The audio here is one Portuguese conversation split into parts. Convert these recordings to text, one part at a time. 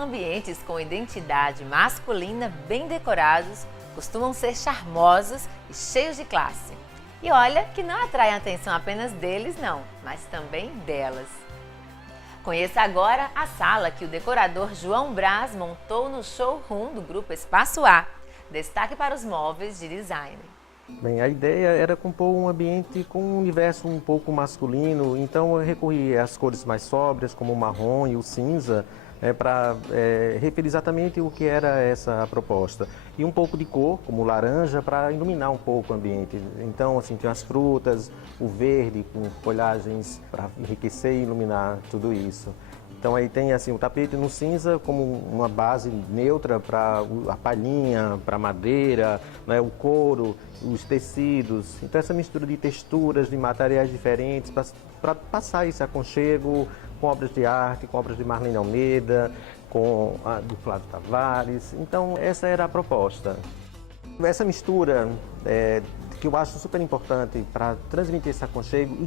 Ambientes com identidade masculina bem decorados costumam ser charmosos e cheios de classe. E olha que não atraem a atenção apenas deles não, mas também delas. Conheça agora a sala que o decorador João Braz montou no showroom do Grupo Espaço A. Destaque para os móveis de design. Bem, a ideia era compor um ambiente com um universo um pouco masculino, então eu recorri às cores mais sóbrias, como o marrom e o cinza, para referir exatamente o que era essa proposta. E um pouco de cor, como laranja, para iluminar um pouco o ambiente. Então, assim, tem as frutas, o verde com folhagens para enriquecer e iluminar tudo isso. Então aí tem assim o tapete no cinza como uma base neutra para a palhinha, para a madeira, né, o couro, os tecidos. Então essa mistura de texturas, de materiais diferentes para passar esse aconchego com obras de arte, com obras de Marlene Almeida, com a do Flávio Tavares. Então essa era a proposta. Essa mistura que eu acho super importante para transmitir esse aconchego e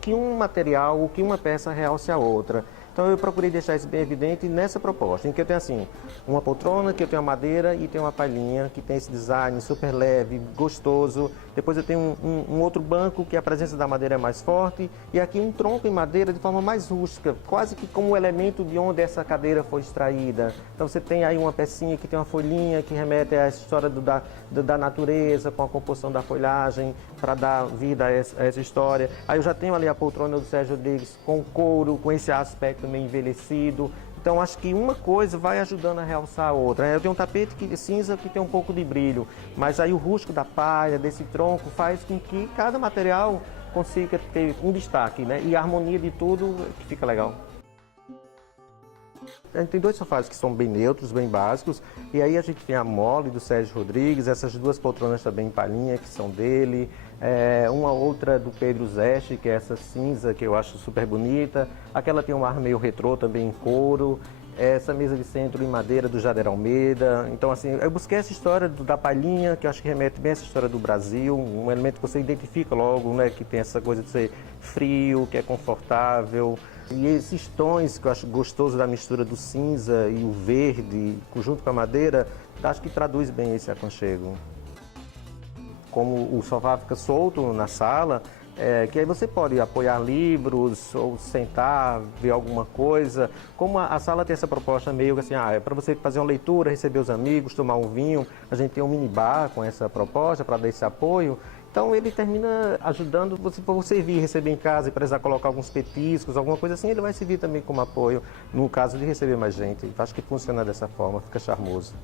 que um material, que uma peça realce a outra. Então eu procurei deixar isso bem evidente nessa proposta, em que eu tenho assim, uma poltrona, que eu tenho a madeira e tenho uma palhinha, que tem esse design super leve, gostoso. Depois eu tenho um outro banco, que a presença da madeira é mais forte, e aqui um tronco em madeira de forma mais rústica, quase que como um elemento de onde essa cadeira foi extraída. Então você tem aí uma pecinha que tem uma folhinha, que remete à história da natureza, com a composição da folhagem, para dar vida a essa história. Aí eu já tenho ali a poltrona do Sérgio Rodrigues com couro, com esse aspecto meio envelhecido. Então acho que uma coisa vai ajudando a realçar a outra. Eu tenho um tapete cinza que tem um pouco de brilho, mas aí o rústico da palha, desse tronco, faz com que cada material consiga ter um destaque, né? E a harmonia de tudo que fica legal. A gente tem dois sofás que são bem neutros, bem básicos, e aí a gente tem a mole do Sérgio Rodrigues, essas duas poltronas também em palhinha, que são dele, uma outra do Pedro Zeste, que é essa cinza, que eu acho super bonita, aquela tem um ar meio retrô também em couro, essa mesa de centro em madeira do Jader Almeida. Então assim, eu busquei essa história da palhinha, que eu acho que remete bem a essa história do Brasil, um elemento que você identifica logo, né, que tem essa coisa de ser frio, que é confortável. E esses tons que eu acho gostoso da mistura do cinza e o verde, junto com a madeira, acho que traduz bem esse aconchego. Como o sofá fica solto na sala, que aí você pode apoiar livros ou sentar, ver alguma coisa. Como a sala tem essa proposta meio assim, é para você fazer uma leitura, receber os amigos, tomar um vinho. A gente tem um minibar com essa proposta para dar esse apoio. Então ele termina ajudando você para você vir receber em casa e precisar colocar alguns petiscos, alguma coisa assim, ele vai servir também como apoio no caso de receber mais gente. Acho que funciona dessa forma, fica charmoso.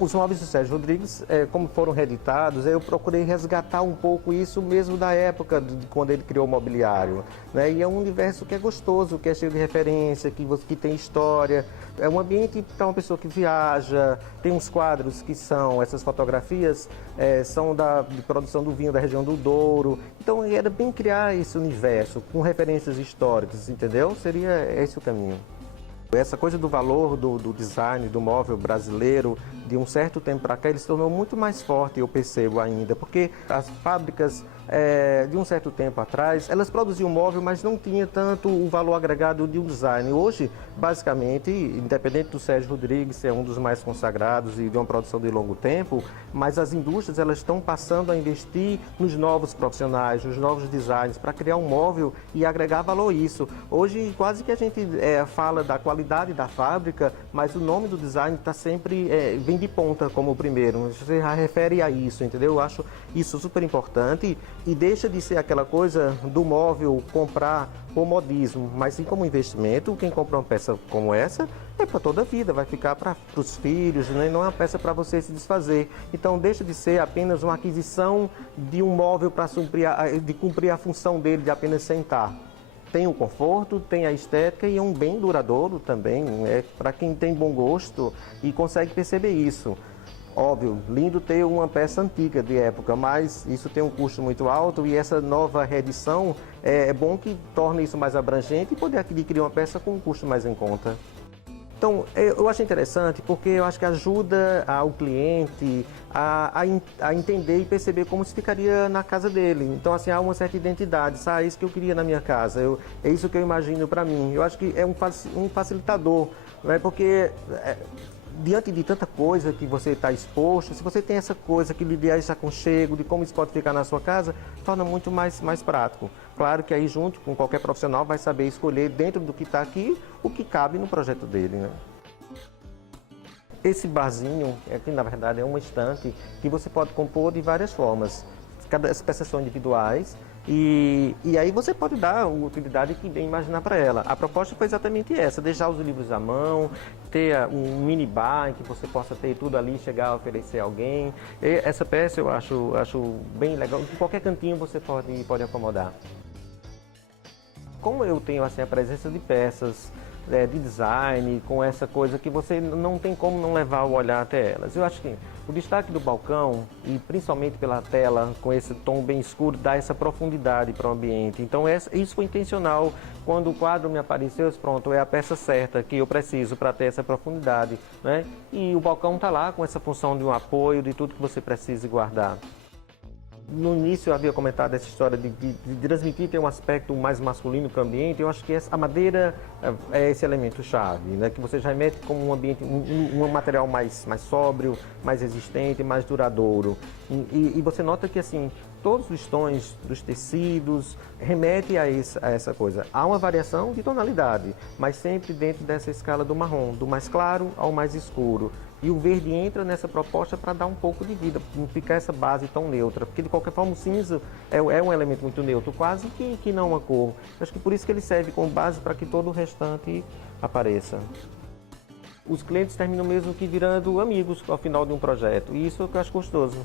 Os móveis do Sérgio Rodrigues, como foram reeditados, eu procurei resgatar um pouco isso mesmo da época de quando ele criou o mobiliário, né? E é um universo que é gostoso, que é cheio de referência, que tem história. É um ambiente para uma pessoa que viaja, tem uns quadros que são, essas fotografias são de produção do vinho da região do Douro. Então era bem criar esse universo com referências históricas, entendeu? Seria esse o caminho. Essa coisa do valor do design do móvel brasileiro, de um certo tempo para cá, ele se tornou muito mais forte, eu percebo ainda, porque as fábricas, de um certo tempo atrás, elas produziam móvel, mas não tinha tanto o valor agregado de um design. Hoje, basicamente, independente do Sérgio Rodrigues ser um dos mais consagrados e de uma produção de longo tempo, mas as indústrias elas estão passando a investir nos novos profissionais, nos novos designs, para criar um móvel e agregar valor a isso. Hoje, quase que a gente fala da qualidade da fábrica, mas o nome do design está sempre, vem de ponta como o primeiro. Você já refere a isso, entendeu? Eu acho isso super importante e deixa de ser aquela coisa do móvel comprar por modismo, mas sim como investimento. Quem compra uma peça como essa é para toda a vida, vai ficar para os filhos, né? Não é uma peça para você se desfazer. Então deixa de ser apenas uma aquisição de um móvel para cumprir a função dele de apenas sentar. Tem o conforto, tem a estética e é um bem duradouro também, para quem tem bom gosto e consegue perceber isso. Óbvio, lindo ter uma peça antiga de época, mas isso tem um custo muito alto e essa nova reedição é bom que torne isso mais abrangente e poder adquirir uma peça com um custo mais em conta. Então, eu acho interessante porque eu acho que ajuda o cliente a entender e perceber como se ficaria na casa dele. Então, assim, há uma certa identidade. É isso que eu queria na minha casa, é isso que eu imagino para mim. Eu acho que é um facilitador, né? Porque diante de tanta coisa que você está exposto, se você tem essa coisa que lhe dá esse aconchego de como isso pode ficar na sua casa, torna muito mais prático. Claro que aí junto com qualquer profissional vai saber escolher dentro do que está aqui o que cabe no projeto dele, né? Esse barzinho, aqui na verdade é uma estante que você pode compor de várias formas. As peças são individuais e aí você pode dar a utilidade que bem imaginar para ela. A proposta foi exatamente essa, deixar os livros à mão, ter um mini bar em que você possa ter tudo ali, chegar a oferecer a alguém. E essa peça eu acho bem legal, em qualquer cantinho você pode acomodar. Como eu tenho assim, a presença de peças, de design, com essa coisa que você não tem como não levar o olhar até elas. Eu acho que o destaque do balcão, e principalmente pela tela, com esse tom bem escuro, dá essa profundidade para o ambiente. Então isso foi intencional. Quando o quadro me apareceu, pronto, é a peça certa que eu preciso para ter essa profundidade, né? E o balcão está lá com essa função de um apoio, de tudo que você precisa guardar. No início eu havia comentado essa história de transmitir ter um aspecto mais masculino para o ambiente. Eu acho que a madeira é esse elemento chave, né? Que você já remete como um ambiente, um material mais sóbrio, mais resistente, mais duradouro. E você nota que assim todos os tons dos tecidos remetem a essa coisa. Há uma variação de tonalidade, mas sempre dentro dessa escala do marrom, do mais claro ao mais escuro. E o verde entra nessa proposta para dar um pouco de vida, não ficar essa base tão neutra, porque de qualquer forma o cinza é um elemento muito neutro, quase que não uma cor. Acho que por isso que ele serve como base para que todo o restante apareça. Os clientes terminam mesmo que virando amigos ao final de um projeto, e isso é o que eu acho gostoso.